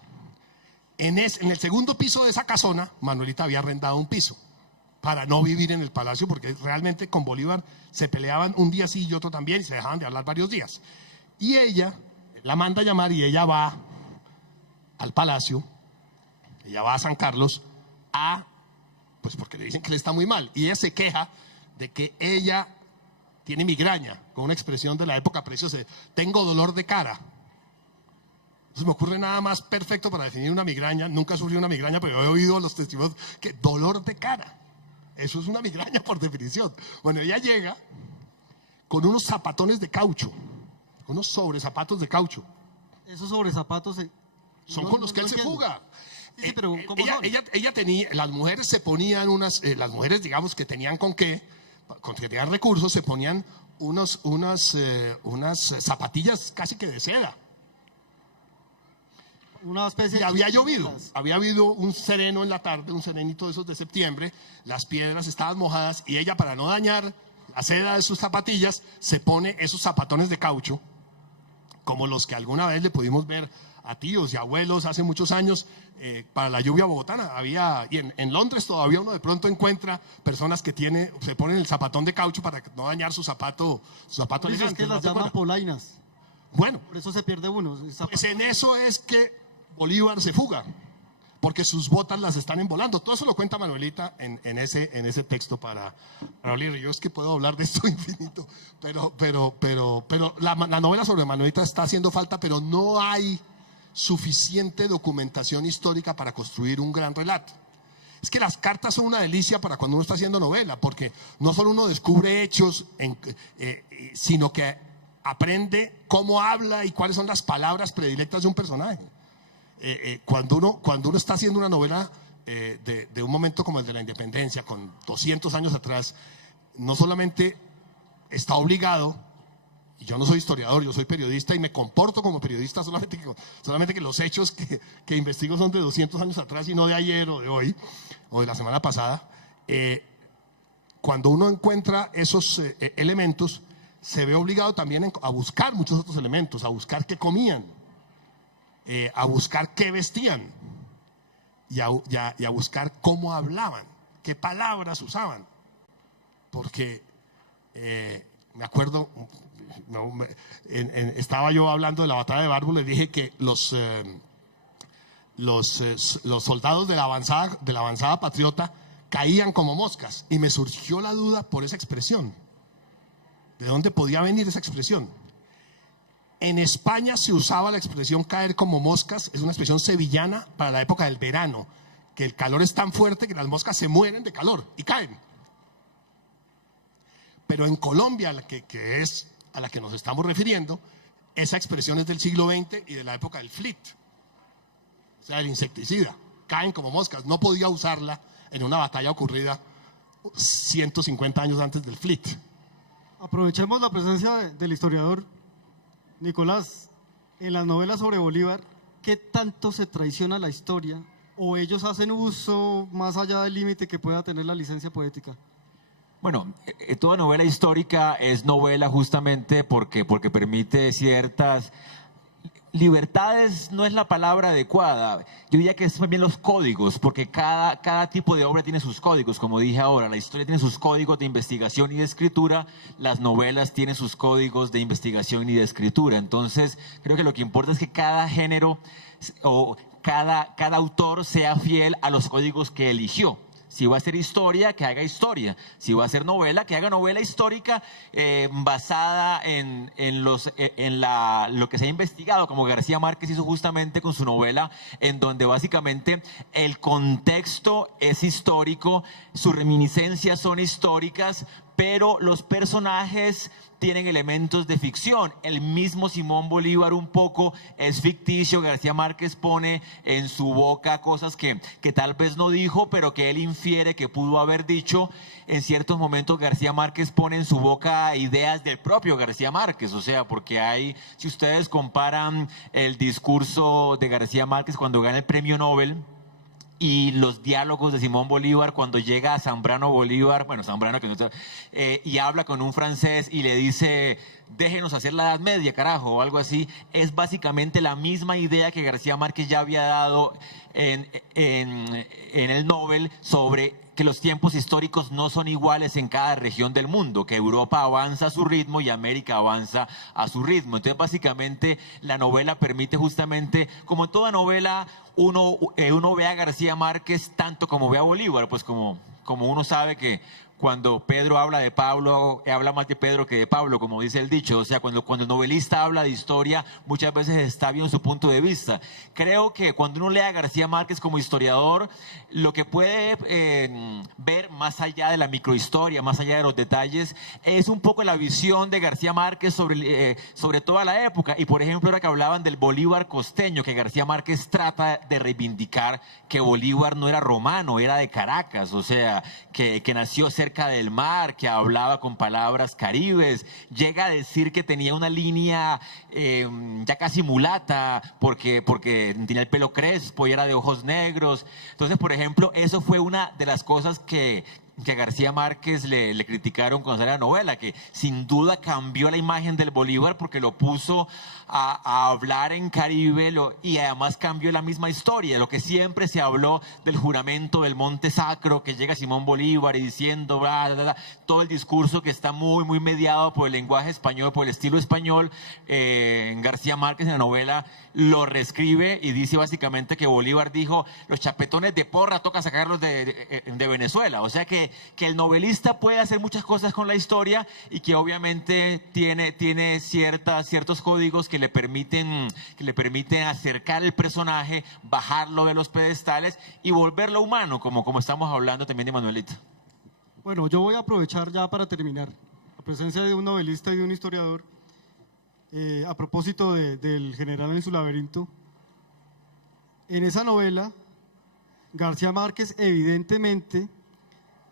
En el segundo piso de esa casona, Manuelita había arrendado un piso para no vivir en el palacio, porque realmente con Bolívar se peleaban un día sí y otro también, y se dejaban de hablar varios días. Y ella la manda a llamar y ella va al palacio, ella va a San Carlos, pues porque le dicen que le está muy mal, y ella se queja de que ella tiene migraña, con una expresión de la época preciosa: tengo dolor de cara. Entonces me ocurre nada más perfecto para definir una migraña. Nunca he sufrido una migraña, pero he oído los testimonios que dolor de cara, eso es una migraña por definición. Bueno, ella llega con unos zapatones de caucho, unos sobrezapatos de caucho. Esos sobrezapatos son con los que él se fuga. Sí, pero ¿cómo ella tenía, las mujeres se ponían las mujeres, digamos, que tenían que tenían recursos, se ponían unas zapatillas casi que de seda. Una especie y había habido un sereno en la tarde, un serenito de esos de septiembre, las piedras estaban mojadas y ella, para no dañar la seda de sus zapatillas, se pone esos zapatones de caucho, como los que alguna vez le pudimos ver a tíos y abuelos hace muchos años para la lluvia bogotana. Y en Londres todavía uno de pronto encuentra personas que se ponen el zapatón de caucho para no dañar su zapato Dices elegante. que ¿No las te llaman acuerdas? polainas. Bueno, Por eso se pierde uno. pues en eso es que Bolívar se fuga, porque sus botas las están embolando. Todo eso lo cuenta Manuelita en ese texto para Bolívar. Yo es que puedo hablar de esto infinito, pero la novela sobre Manuelita está haciendo falta, pero no hay suficiente documentación histórica para construir un gran relato. Es que las cartas son una delicia para cuando uno está haciendo novela, porque no solo uno descubre hechos, sino que aprende cómo habla y cuáles son las palabras predilectas de un personaje. Cuando uno está haciendo una novela de un momento como el de la independencia, con 200 años atrás, no solamente está obligado, y yo no soy historiador, yo soy periodista y me comporto como periodista, solamente que los hechos que investigo son de 200 años atrás y no de ayer o de hoy o de la semana pasada. Cuando uno encuentra esos elementos, se ve obligado también a buscar muchos otros elementos, a buscar qué comían, a buscar qué vestían y a buscar cómo hablaban, qué palabras usaban. Porque me acuerdo, estaba yo hablando de la batalla de Barbo, les dije que los soldados de la avanzada patriota caían como moscas, y me surgió la duda por esa expresión. ¿De dónde podía venir esa expresión? En España se usaba la expresión caer como moscas, es una expresión sevillana para la época del verano, que el calor es tan fuerte que las moscas se mueren de calor y caen. Pero en Colombia, que es a la que nos estamos refiriendo, esa expresión es del siglo XX y de la época del flit, o sea, el insecticida. Caen como moscas, no podía usarla en una batalla ocurrida 150 años antes del flit. Aprovechemos la presencia del historiador Nicolás. En las novelas sobre Bolívar, ¿qué tanto se traiciona la historia? ¿O ellos hacen uso más allá del límite que pueda tener la licencia poética? Bueno, toda novela histórica es novela justamente porque permite ciertas libertades, no es la palabra adecuada. Yo diría que es también los códigos, porque cada tipo de obra tiene sus códigos, como dije ahora. La historia tiene sus códigos de investigación y de escritura, las novelas tienen sus códigos de investigación y de escritura. Entonces, creo que lo que importa es que cada género o cada autor sea fiel a los códigos que eligió. Si va a ser historia, que haga historia. Si va a ser novela, que haga novela histórica basada en lo que se ha investigado, como García Márquez hizo justamente con su novela, en donde básicamente el contexto es histórico, sus reminiscencias son históricas, pero los personajes tienen elementos de ficción. El mismo Simón Bolívar un poco es ficticio. García Márquez pone en su boca cosas que tal vez no dijo, pero que él infiere que pudo haber dicho. En ciertos momentos García Márquez pone en su boca ideas del propio García Márquez, o sea, porque si ustedes comparan el discurso de García Márquez cuando gana el premio Nobel y los diálogos de Simón Bolívar cuando llega a Zambrano Bolívar, y habla con un francés y le dice: déjenos hacer la Edad Media, carajo, o algo así, es básicamente la misma idea que García Márquez ya había dado en el Nobel sobre que los tiempos históricos no son iguales en cada región del mundo, que Europa avanza a su ritmo y América avanza a su ritmo. Entonces, básicamente, la novela permite justamente, como en toda novela, uno ve a García Márquez tanto como ve a Bolívar, pues como uno sabe que cuando Pedro habla de Pablo, habla más de Pedro que de Pablo, como dice el dicho. O sea, cuando el novelista habla de historia, muchas veces está viendo su punto de vista. Creo que cuando uno lee a García Márquez como historiador, lo que puede ver más allá de la microhistoria, más allá de los detalles, es un poco la visión de García Márquez sobre toda la época. Y por ejemplo, ahora que hablaban del Bolívar costeño, que García Márquez trata de reivindicar que Bolívar no era romano, era de Caracas, o sea, que nació cerca del mar, que hablaba con palabras caribes, llega a decir que tenía una línea ya casi mulata porque tenía el pelo crespo y era de ojos negros. Entonces, por ejemplo, eso fue una de las cosas que que a García Márquez le criticaron con la novela, que sin duda cambió la imagen del Bolívar porque lo puso a hablar en Caribe y además cambió la misma historia, lo que siempre se habló del juramento del Monte Sacro, que llega Simón Bolívar y diciendo bla, bla, bla, todo el discurso que está muy mediado por el lenguaje español, por el estilo español. García Márquez en la novela lo reescribe y dice básicamente que Bolívar dijo: los chapetones de porra toca sacarlos de Venezuela. O sea que el novelista puede hacer muchas cosas con la historia y que obviamente tiene ciertos códigos que le permiten acercar el personaje, bajarlo de los pedestales y volverlo humano, como estamos hablando también de Manuelita. Bueno, yo voy a aprovechar ya para terminar la presencia de un novelista y de un historiador. A propósito del general en su laberinto, en esa novela García Márquez evidentemente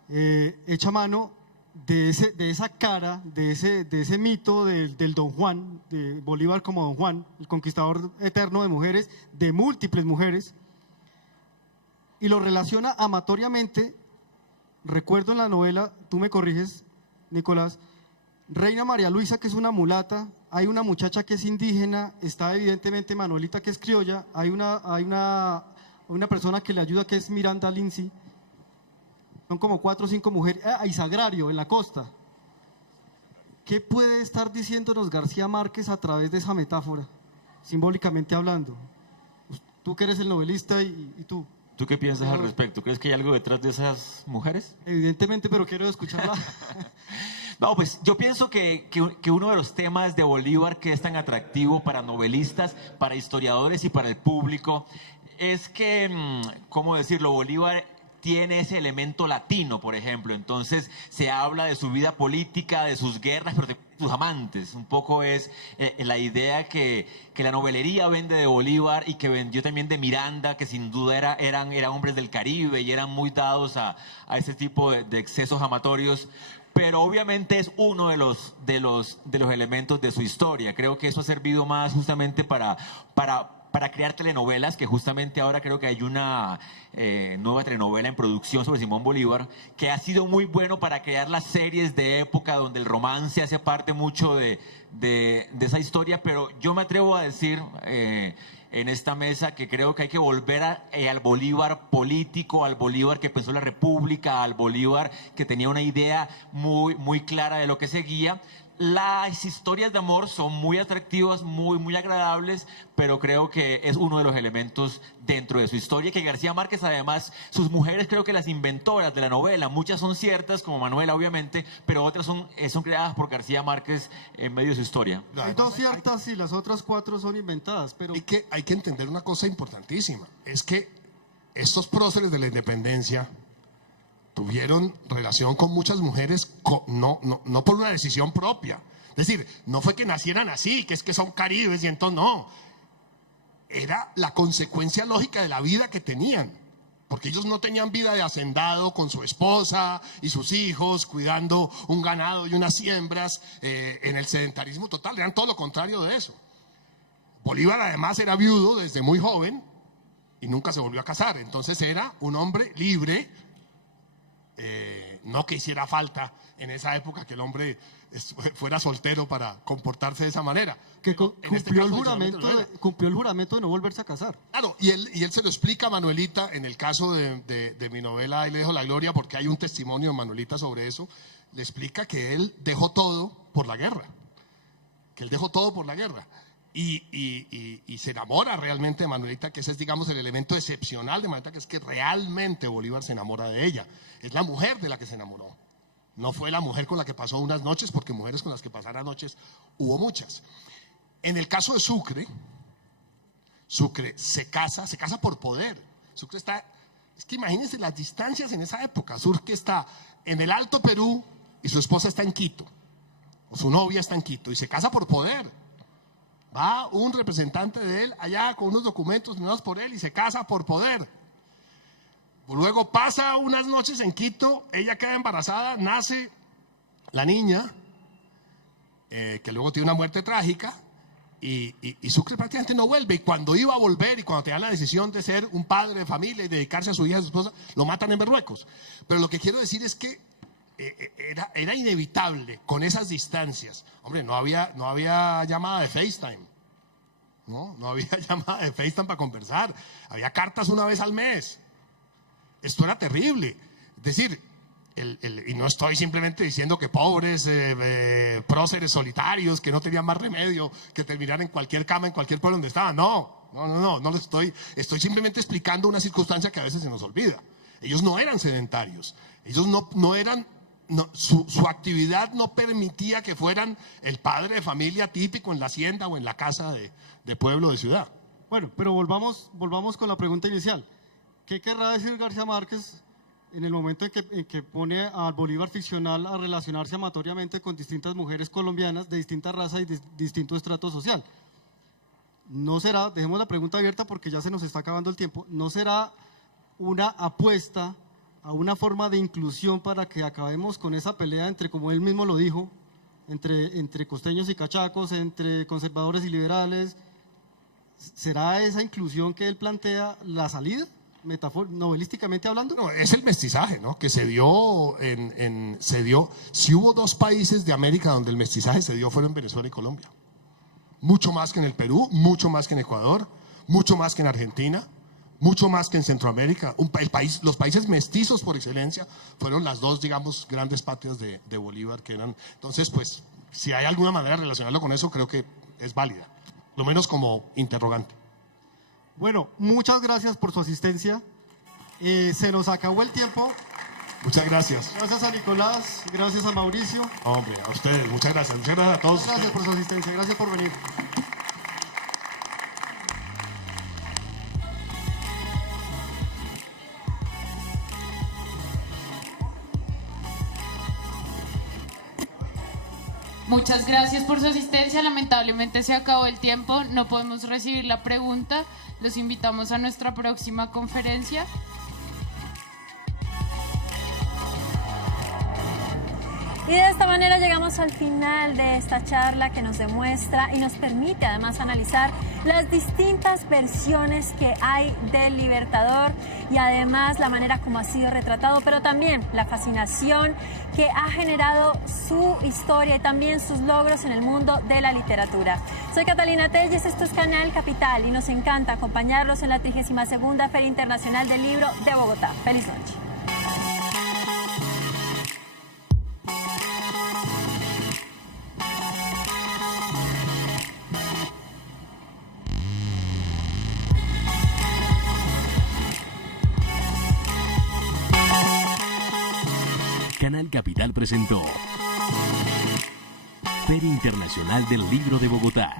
echa mano de esa cara, de ese mito del Don Juan, de Bolívar como Don Juan, el conquistador eterno de mujeres, de múltiples mujeres, y lo relaciona amatoriamente. Recuerdo en la novela, tú me corriges, Nicolás, Reina María Luisa, que es una mulata, hay una muchacha que es indígena, está evidentemente Manuelita, que es criolla, hay una persona que le ayuda, que es Miranda Lindsay, son como 4 o 5 mujeres, y Sagrario en la costa. ¿Qué puede estar diciéndonos García Márquez a través de esa metáfora, simbólicamente hablando? Tú que eres el novelista y tú. ¿Tú qué piensas al respecto? ¿Crees que hay algo detrás de esas mujeres? Evidentemente, pero quiero escucharla. No, pues yo pienso que uno de los temas de Bolívar que es tan atractivo para novelistas, para historiadores y para el público es que, ¿cómo decirlo? Bolívar tiene ese elemento latino, por ejemplo. Entonces se habla de su vida política, de sus guerras, pero de sus amantes. Un poco es la idea que la novelería vende de Bolívar y que vendió también de Miranda, que sin duda eran hombres del Caribe y eran muy dados a ese tipo de excesos amatorios. Pero obviamente es uno de los elementos de su historia. Creo que eso ha servido más justamente para crear telenovelas, que justamente ahora creo que hay una nueva telenovela en producción sobre Simón Bolívar, que ha sido muy bueno para crear las series de época donde el romance hace parte mucho de esa historia. Pero yo me atrevo a decir en esta mesa que creo que hay que volver al Bolívar político, al Bolívar que pensó la República, al Bolívar que tenía una idea muy clara de lo que seguía. Las historias de amor son muy atractivas, muy agradables, pero creo que es uno de los elementos dentro de su historia, que García Márquez, además, sus mujeres creo que las inventoras de la novela, muchas son ciertas, como Manuela obviamente, pero otras son creadas por García Márquez en medio de su historia. Hay 2 ciertas y las otras 4 son inventadas, pero... Hay que entender una cosa importantísima, es que estos próceres de la independencia tuvieron relación con muchas mujeres, no por una decisión propia. Es decir, no fue que nacieran así, que es que son caribes y entonces no. Era la consecuencia lógica de la vida que tenían. Porque ellos no tenían vida de hacendado con su esposa y sus hijos, cuidando un ganado y unas siembras en el sedentarismo total. Eran todo lo contrario de eso. Bolívar además era viudo desde muy joven y nunca se volvió a casar. Entonces era un hombre libre. No que hiciera falta en esa época que el hombre fuera soltero para comportarse de esa manera. Que cumplió el juramento de no volverse a casar. Claro, y él se lo explica a Manuelita en el caso de mi novela Ahí le dejo la gloria, porque hay un testimonio de Manuelita sobre eso. Le explica que él dejó todo por la guerra. Y se enamora realmente de Manuelita, que ese es, digamos, el elemento excepcional de Manuelita, que es que realmente Bolívar se enamora de ella. Es la mujer de la que se enamoró. No fue la mujer con la que pasó unas noches, porque mujeres con las que pasara noches hubo muchas. En el caso de Sucre se casa por poder. Sucre está, es que imagínense las distancias en esa época. Sucre está en el Alto Perú y su esposa está en Quito, o su novia está en Quito, y se casa por poder. Va un representante de él allá con unos documentos firmados por él y se casa por poder. Luego pasa unas noches en Quito, ella queda embarazada, nace la niña, que luego tiene una muerte trágica, y Sucre prácticamente no vuelve. Y cuando iba a volver y cuando te dan la decisión de ser un padre de familia y dedicarse a su hija y a su esposa, lo matan en Marruecos. Pero lo que quiero decir es que era inevitable con esas distancias. Hombre, no había llamada de FaceTime. No había llamada de FaceTime para conversar. Había cartas una vez al mes. Esto era terrible. Es decir, y no estoy simplemente diciendo que pobres próceres solitarios que no tenían más remedio que terminar en cualquier cama en cualquier pueblo donde estaban. No lo estoy simplemente explicando una circunstancia que a veces se nos olvida. Ellos no eran sedentarios. Ellos su actividad no permitía que fueran el padre de familia típico en la hacienda o en la casa de pueblo, de ciudad. Bueno, pero volvamos con la pregunta inicial. ¿Qué querrá decir García Márquez en el momento en que pone al Bolívar ficcional a relacionarse amatoriamente con distintas mujeres colombianas de distinta raza y de distinto estrato social? ¿No será, dejemos la pregunta abierta porque ya se nos está acabando el tiempo, no será una apuesta a una forma de inclusión para que acabemos con esa pelea entre, como él mismo lo dijo, entre costeños y cachacos, entre conservadores y liberales? ¿Será esa inclusión que él plantea la salida, novelísticamente hablando? No, es el mestizaje, ¿no? Que se dio si hubo dos países de América donde el mestizaje se dio, fueron Venezuela y Colombia. Mucho más que en el Perú, mucho más que en Ecuador, mucho más que en Argentina, mucho más que en Centroamérica. Los países mestizos por excelencia fueron las dos, digamos, grandes patrias de Bolívar que eran. Entonces, pues, si hay alguna manera de relacionarlo con eso, creo que es válida, lo menos como interrogante. Bueno, muchas gracias por su asistencia. Se nos acabó el tiempo. Muchas gracias. Gracias a Nicolás, gracias a Mauricio. Hombre, a ustedes, muchas gracias. Muchas gracias a todos. Gracias por su asistencia, gracias por venir. Muchas gracias por su asistencia. Lamentablemente se acabó el tiempo, no podemos recibir la pregunta. Los invitamos a nuestra próxima conferencia. Y de esta manera llegamos al final de esta charla que nos demuestra y nos permite además analizar las distintas versiones que hay del Libertador y además la manera como ha sido retratado, pero también la fascinación que ha generado su historia y también sus logros en el mundo de la literatura. Soy Catalina Telles, esto es Canal Capital y nos encanta acompañarlos en la 32ª Feria Internacional del Libro de Bogotá. Feliz noche. Canal Capital presentó Feria Internacional del Libro de Bogotá.